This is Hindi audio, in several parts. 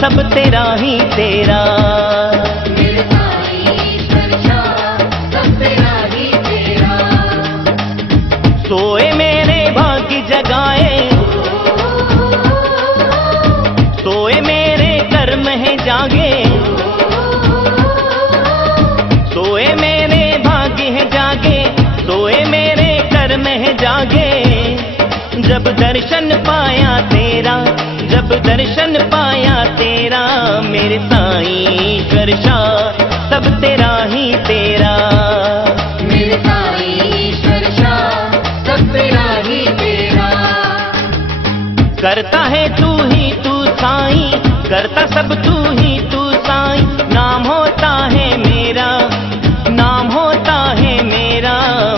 सब तेरा ही तेरा। मेरे साईं ईश्वर शाह सब तेरा ही तेरा। सोए मेरे भाग्य जगाए, सोए मेरे कर्म है जागे, सोए मेरे भाग्य है जागे, सोए मेरे कर्म है जागे। जब दर्शन पाया तेरा, जब दर्शन पाया तेरा, मेरे साईं ईश्वर शाह सब तेरा ही तेरा। मेरे साईं ईश्वर शाह सब तेरा ही तेरा। करता है तू ही तू साईं, करता सब तू ही तू साईं। नाम होता है मेरा, नाम होता है मेरा,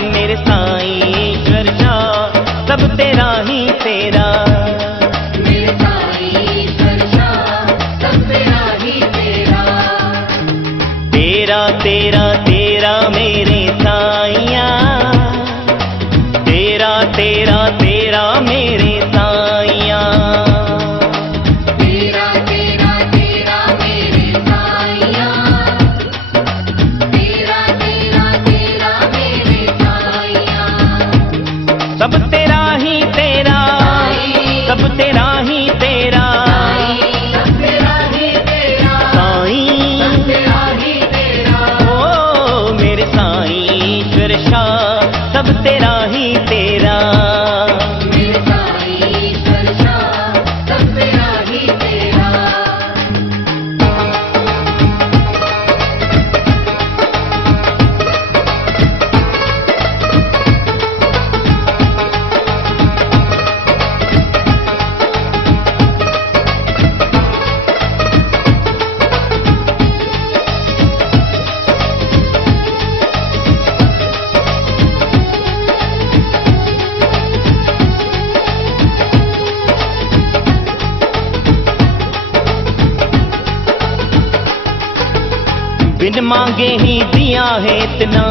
मेरे साईं ईश्वर शाह सब तेरा ही तेरा। मेरे साईं ईश्वर शाह सब तेरा ही तेरा। तेरा तेरा तेरा मेरे साईया, तेरा तेरा तेरा मेरे साईया। तेरा तेरा तेरा मेरे साईया, तेरा तेरा तेरा मेरे साईया। सब तेरा ही तेरा, सब तेरा ही तेरा, सब तेरा ही तेरा। साईं सब तेरा ही तेरा। ओ मेरे साईं ईश्वर शाह सब तेरा ही तेरा। मेरे साईं ईश्वर शाह सब तेरा ही तेरा। बिन मांगे ही दिया है इतना,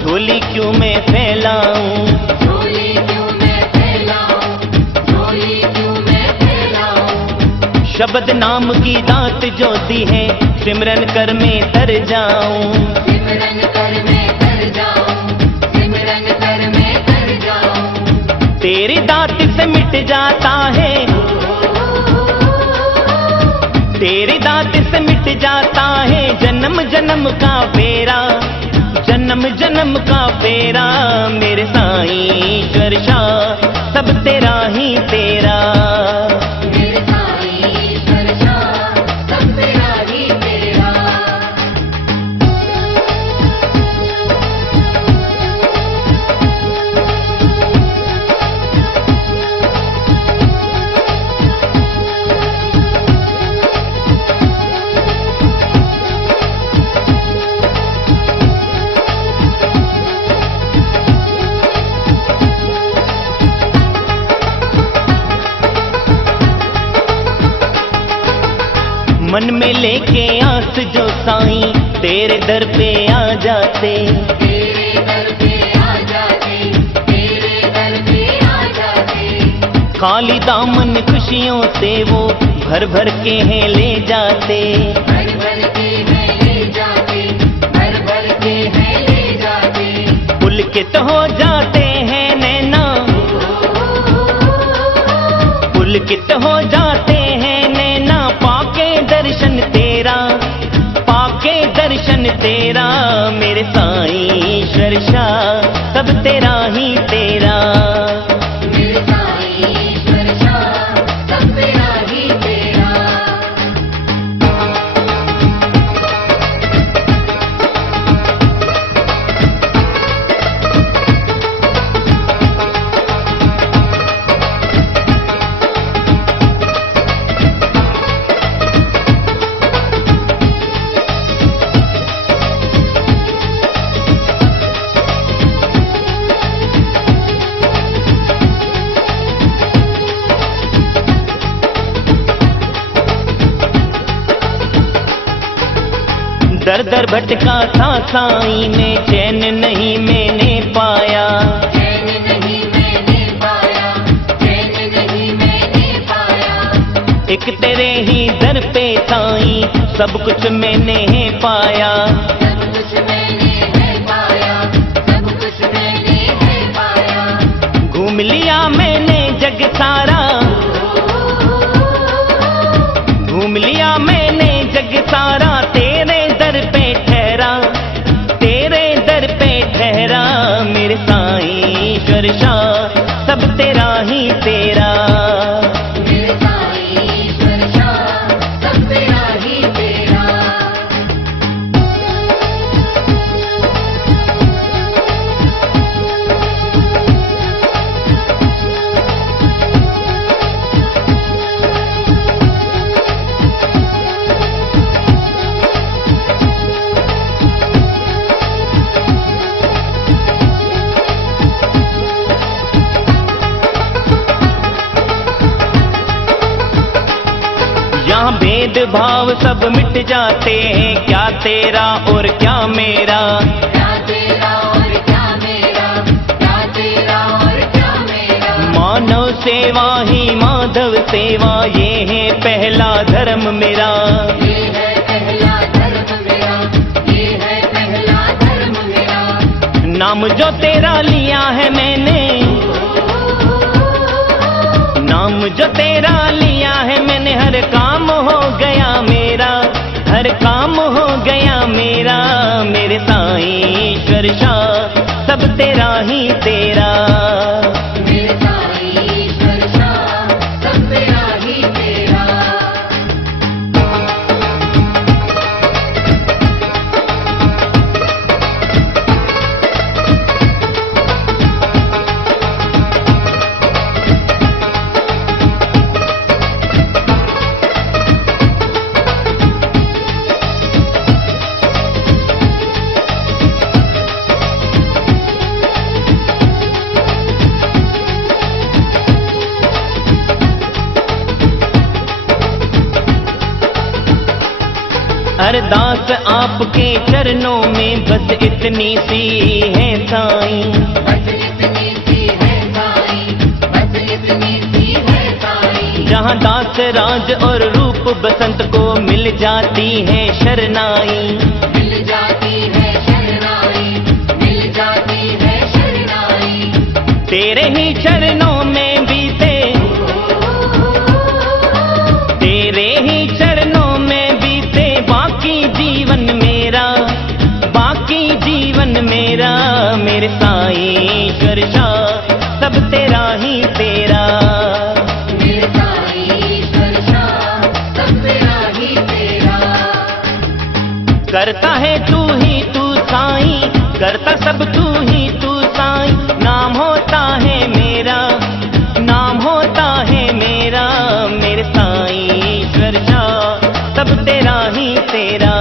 झोली क्यों मैं फैलाऊं। झोली क्यों मैं फैलाऊं, झोली क्यों मैं फैलाऊं। शब्द नाम की दात जो दी है, सिमरन कर मैं तर जाऊं। सिमरन कर मैं तर जाऊं, सिमरन कर मैं तर जाऊं। तेरी दात से मिट जाता है, तेरी दात से मिट जाता है जन्म जन्म का फेरा, जन्म जन्म का फेरा। मेरे साईं ईश्वर शाह सब तेरा ही तेरा। मेरे साईं ईश्वर शाह सब तेरा ही तेरा। मन में लेके आस जो साईं तेरे दर पे आ जाते, तेरे दर पे आ जाते, तेरे दर पे आ जाते। खाली दामन खुशियों से वो भर भर के हैं ले जाते। भर भर के हैं ले जाते, भर भर के हैं ले जाते। पुलकित हो जाते हैं नैना, पुलकित हो जाते हैं नैना, पाके दर्शन तेरा, पाके दर्शन तेरा। मेरे साईं ईश्वर शाह सब तेरा ही तेरा। मेरे साईं ईश्वर शाह सब तेरा ही तेरा। दर दर भटका था साईं में चैन नहीं मैंने पाया, चैन नहीं मैंने पाया, चैन नहीं मैंने पाया। एक तेरे ही दर पे साईं सब कुछ मैंने पाया। सब कुछ मैंने है पाया, सब कुछ मैंने है पाया। घूम लिया मैंने जग सारा, घूम लिया मैंने जग सारा, तेरे दर पे ठहरा, तेरे दर पे ठहरा। मेरे साईं ईश्वर शाह सब तेरा ही तेरा। मेरे साईं ईश्वर शाह सब तेरा ही तेरा। यहाँ भेदभाव सब मिट जाते हैं, क्या तेरा और क्या मेरा। क्या तेरा और क्या मेरा, क्या तेरा और क्या मेरा। मानव सेवा ही माधव सेवा, ये है पहला धर्म मेरा। ये है पहला धर्म मेरा, ये है पहला धर्म मेरा। नाम जो तेरा लिया है मैंने, नाम जो तेरा लिया है मैंने, हर काम हो गया मेरा, हर काम हो गया मेरा। मेरे साईं ईश्वर शाह सब तेरा ही तेरा। मेरे साईं ईश्वर शाह सब तेरा ही तेरा। अरदास आपके चरणों में बस इतनी सी है साईं। बस इतनी सी है साईं, बस इतनी सी है साईं। जहाँ दास राज और रूप बसंत को मिल जाती है शरनाई, मिल जाती है शरनाई, मिल जाती है शरनाई। तेरे ही चरणों में बीते, तेरे ही चरणों में बीते बाकी जीवन मेरा, बाकी जीवन मेरा। मेरे साईं ईश्वर शाह सब तेरा ही तेरा। मेरे साईं ईश्वर शाह सब तेरा ही तेरा। करता है तू ही तू साईं, करता सब तू ही तू साईं। नाम होता है मेरा, नाम होता है मेरा। मेरे साईं ईश्वर शाह सब तेरा ही तेरा।